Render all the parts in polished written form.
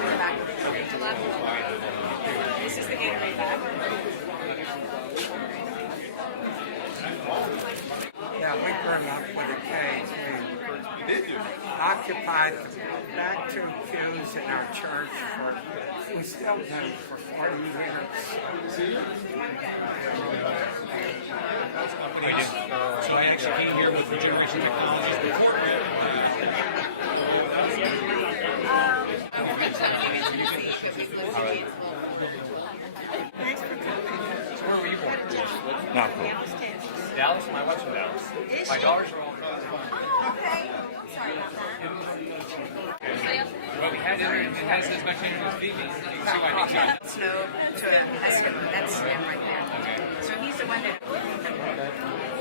in the back of the tree. This is the Gatorade bag. Yeah, we grew up with a Cade. We occupied the back two pews in our church we still do, for 40 years. So I actually came here with Regeneration Technologies before. Where were you born? Not cool. Dallas. My wife's from Dallas. My daughters are all from Oh, okay. I'm sorry about that. Well, we had internet. It has as much internet as Phoebe. You can see why I think Snow to an Eskimo. That's him right there. Okay. So he's the one that.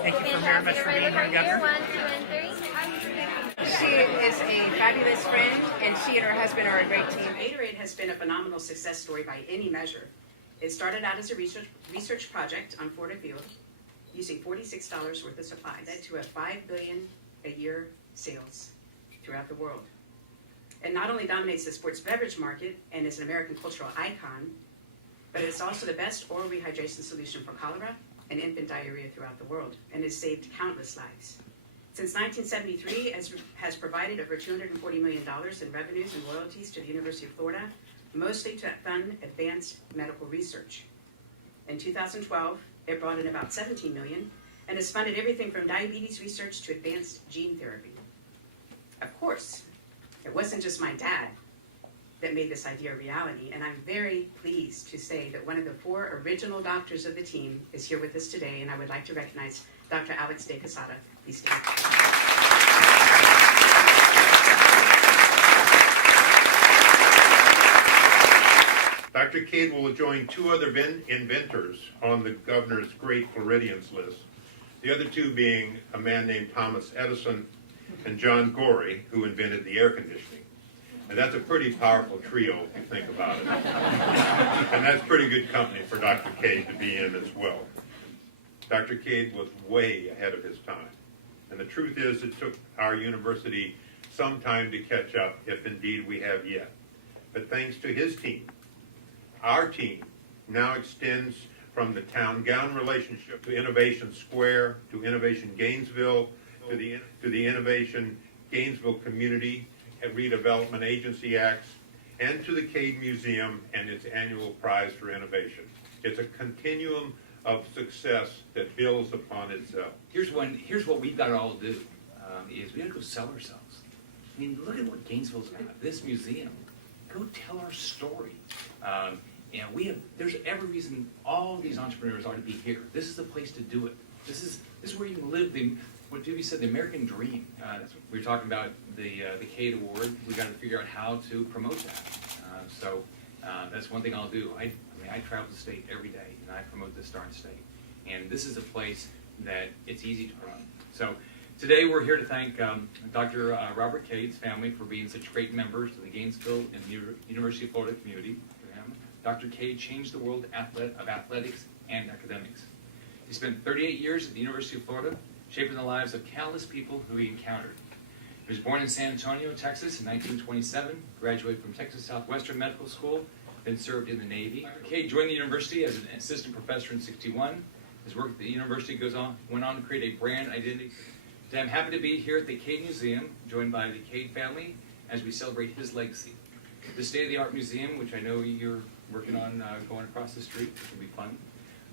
Thank you very much for being here, Governor. 1, 2, and 3. She is a fabulous friend, and she and her husband are a great team. Gatorade has been a phenomenal success story by any measure. It started out as a research project on Florida Field, using $46 worth of supplies, led to a $5 billion a year sales throughout the world. It not only dominates the sports beverage market and is an American cultural icon, but it's also the best oral rehydration solution for cholera and infant diarrhea throughout the world, and has saved countless lives. Since 1973, it has provided over $240 million in revenues and royalties to the University of Florida, mostly to fund advanced medical research. In 2012, it brought in about $17 million and has funded everything from diabetes research to advanced gene therapy. Of course, it wasn't just my dad that made this idea a reality, and I'm very pleased to say that one of the 4 original doctors of the team is here with us today, and I would like to recognize Dr. Alex De Quesada. Please stand. Dr. Cade will join 2 other inventors on the governor's great Floridians list. The other 2 being a man named Thomas Edison and John Gorey, who invented the air conditioning. And that's a pretty powerful trio if you think about it. And that's pretty good company for Dr. Cade to be in as well. Dr. Cade was way ahead of his time. And the truth is, it took our university some time to catch up, if indeed we have yet. But thanks to his team, our team now extends from the town-gown relationship to Innovation Square, to Innovation Gainesville, to the Innovation Gainesville Community and Redevelopment Agency Acts, and to the Cade Museum and its annual prize for innovation. It's a continuum of success that builds upon itself. Here's what we've got to all do, is we got to go sell ourselves. I mean, look at what Gainesville's got, this museum. Go tell our story. There's every reason all these entrepreneurs ought to be here. This is the place to do it. This is where you can live what Phoebe said, the American dream. That's what we were talking about, the Cade Award. We got to figure out how to promote that. So that's one thing I'll do. I travel the state every day, and I promote this darn state. And this is a place that it's easy to promote. So today we're here to thank Dr. Robert Cade's family for being such great members of the Gainesville and the University of Florida community. Dr. Cade changed the world of athletics and academics. He spent 38 years at the University of Florida, shaping the lives of countless people who he encountered. He was born in San Antonio, Texas in 1927, graduated from Texas Southwestern Medical School, then served in the Navy. Cade joined the university as an assistant professor in 1961. His work at the university went on to create a brand identity. Today I'm happy to be here at the Cade Museum, joined by the Cade family, as we celebrate his legacy. The state-of-the-art museum, which I know you're working on going across the street, which will be fun,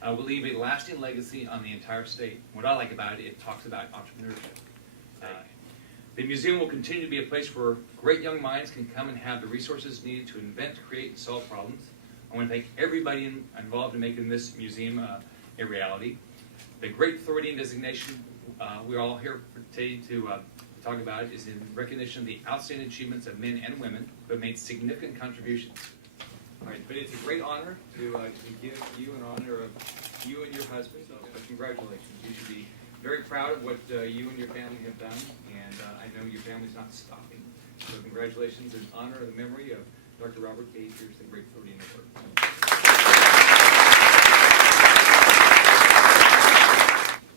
will leave a lasting legacy on the entire state. What I like about it, it talks about entrepreneurship. The museum will continue to be a place where great young minds can come and have the resources needed to invent, create, and solve problems. I want to thank everybody involved in making this museum a reality. The Great Floridian designation we're all here today to talk about it is in recognition of the outstanding achievements of men and women who have made significant contributions. All right, but it's a great honor to give you an honor of you and your husband. So congratulations. You should be very proud of what you and your family have done, and I know your family's not stopping. So congratulations in honor of the memory of Dr. Robert Cade. Here's the Great Floridian Award.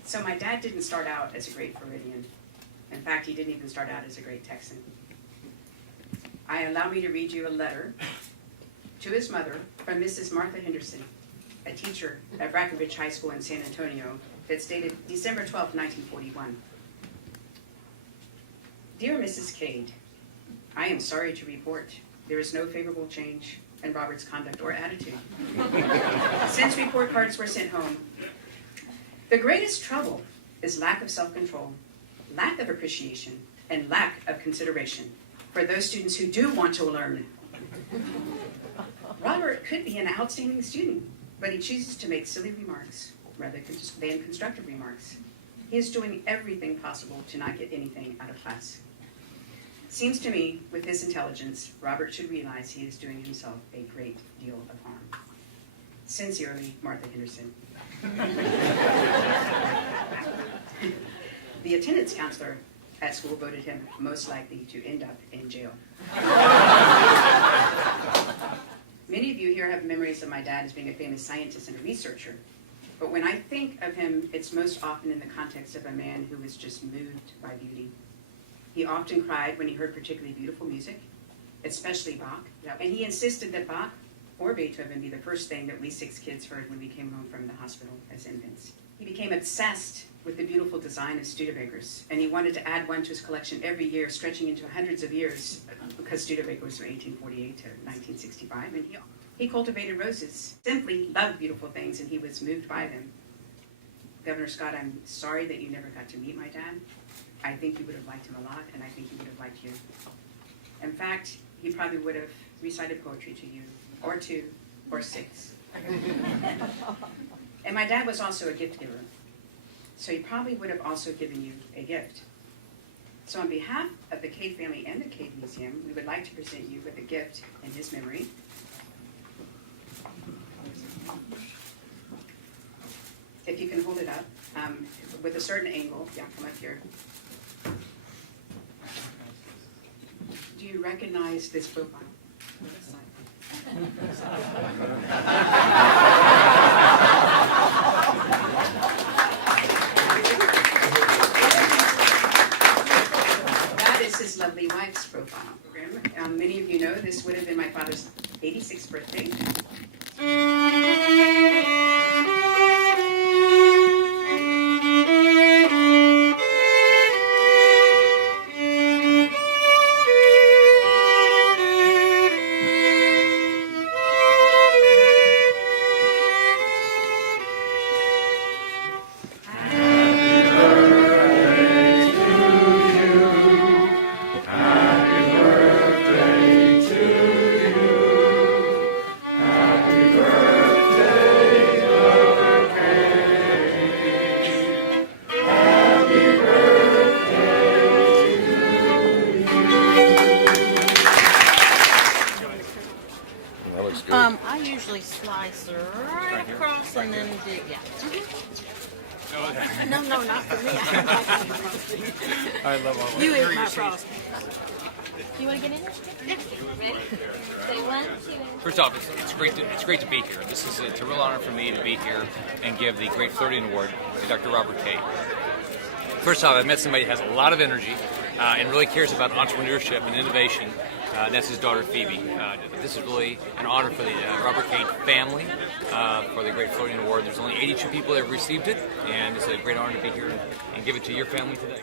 So my dad didn't start out as a great Floridian. In fact, he didn't even start out as a great Texan. Allow me to read you a letter to his mother from Mrs. Martha Henderson, a teacher at Brackenridge High School in San Antonio, that's dated December 12, 1941. Dear Mrs. Cade, I am sorry to report there is no favorable change in Robert's conduct or attitude since report cards were sent home. The greatest trouble is lack of self-control, lack of appreciation, and lack of consideration for those students who do want to learn. Robert could be an outstanding student, but he chooses to make silly remarks rather than constructive remarks. He is doing everything possible to not get anything out of class. Seems to me, with his intelligence, Robert should realize he is doing himself a great deal of harm. Sincerely, Martha Henderson. The attendance counselor at school voted him most likely to end up in jail. Many of you here have memories of my dad as being a famous scientist and a researcher. But when I think of him, it's most often in the context of a man who was just moved by beauty. He often cried when he heard particularly beautiful music, especially Bach. And he insisted that Bach or Beethoven be the first thing that we 6 kids heard when we came home from the hospital as infants. He became obsessed with the beautiful design of Studebakers, and he wanted to add one to his collection every year, stretching into hundreds of years, because Studebaker was from 1848 to 1965, and he cultivated roses, simply loved beautiful things, and he was moved by them. Governor Scott, I'm sorry that you never got to meet my dad. I think you would have liked him a lot, and I think he would have liked you. In fact, he probably would have recited poetry to you, or 2, or 6. And my dad was also a gift giver, so he probably would have also given you a gift. So on behalf of the Cade family and the Cade Museum, we would like to present you with a gift in his memory. If you can hold it up, with a certain angle. Yeah, come up here. Do you recognize this profile? That is his lovely wife's profile. Many of you know this would have been my father's 86th birthday. I usually slice right across and then do, yeah. No, not for me. I love all You eat my frosting. You want to get in? Yeah. Ready? Say 1, 2. First off, it's great to be here. It's a real honor for me to be here and give the Great Floridian Award to Dr. Robert Cade. First off, I've met somebody that has a lot of energy and really cares about entrepreneurship and innovation. And that's his daughter, Phoebe. This is really an honor for the Robert Cade family for the Great Floridian Award. There's only 82 people that have received it, and it's a great honor to be here and give it to your family today.